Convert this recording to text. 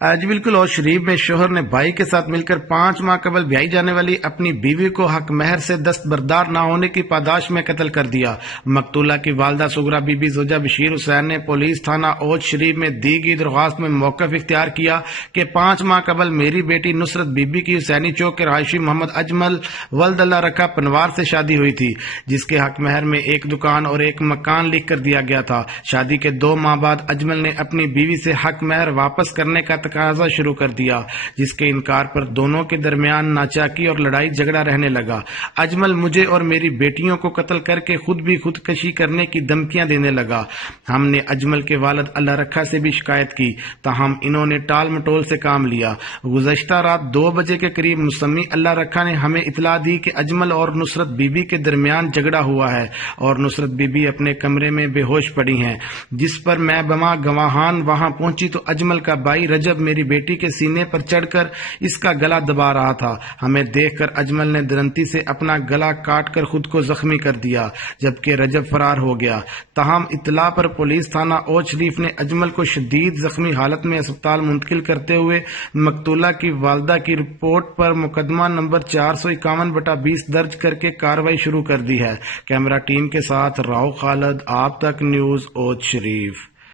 جی بالکل، اور شریف میں شوہر نے بھائی کے ساتھ مل کر 5 ماہ قبل بیائی جانے والی اپنی بیوی کو حق مہر سے دستبردار نہ ہونے کی پاداش میں قتل کر دیا۔ مقتولہ کی والدہ سغرا بی بی زوجہ بشیر حسین نے پولیس تھانہ اوچھ شریف میں دی گئی درخواست میں موقف اختیار کیا کہ 5 ماہ قبل میری بیٹی نصرت بی بی کی حسینی چوک کے رہائشی محمد اجمل ولد اللہ رکھا پنوار سے شادی ہوئی تھی، جس کے حق مہر میں ایک دکان اور ایک مکان لکھ کر دیا گیا تھا۔ شادی کے 2 ماہ بعد اجمل نے اپنی بیوی سے حق مہر واپس کرنے کا تقاضا شروع کر دیا، جس کے انکار پر دونوں کے درمیان ناچاکی اور لڑائی جھگڑا رہنے لگا۔ اجمل مجھے اور میری بیٹیوں کو قتل کر کے خود بھی خودکشی کرنے کی دھمکیاں دینے لگا۔ ہم نے اجمل کے والد اللہ رکھا سے بھی شکایت کی، تاہم انہوں نے ٹال مٹول سے کام لیا۔ گزشتہ رات 2 بجے کے قریب مسمی اللہ رکھا نے ہمیں اطلاع دی کہ اجمل اور نصرت بی بی کے درمیان جھگڑا ہوا ہے اور نصرت بی بی اپنے کمرے میں بے ہوش پڑی ہیں، جس پر میں بما گواہان وہاں پہنچی تو اجمل کا بھائی رجب میری بیٹی کے سینے پر چڑھ کر اس کا گلا دبا رہا تھا۔ ہمیں دیکھ کر اجمل نے درنتی سے اپنا گلا کاٹ کر خود کو زخمی کر دیا، جبکہ رجب فرار ہو گیا۔ تاہم اطلاع پر پولیس تھانہ اوچھ شریف نے اجمل کو شدید زخمی حالت میں اسپتال منتقل کرتے ہوئے مقتولہ کی والدہ کی رپورٹ پر مقدمہ نمبر 451/20 درج کر کے کارروائی شروع کر دی ہے۔ کیمرہ ٹیم کے ساتھ راؤ خالد، آپ تک نیوز، اوچھ شریف۔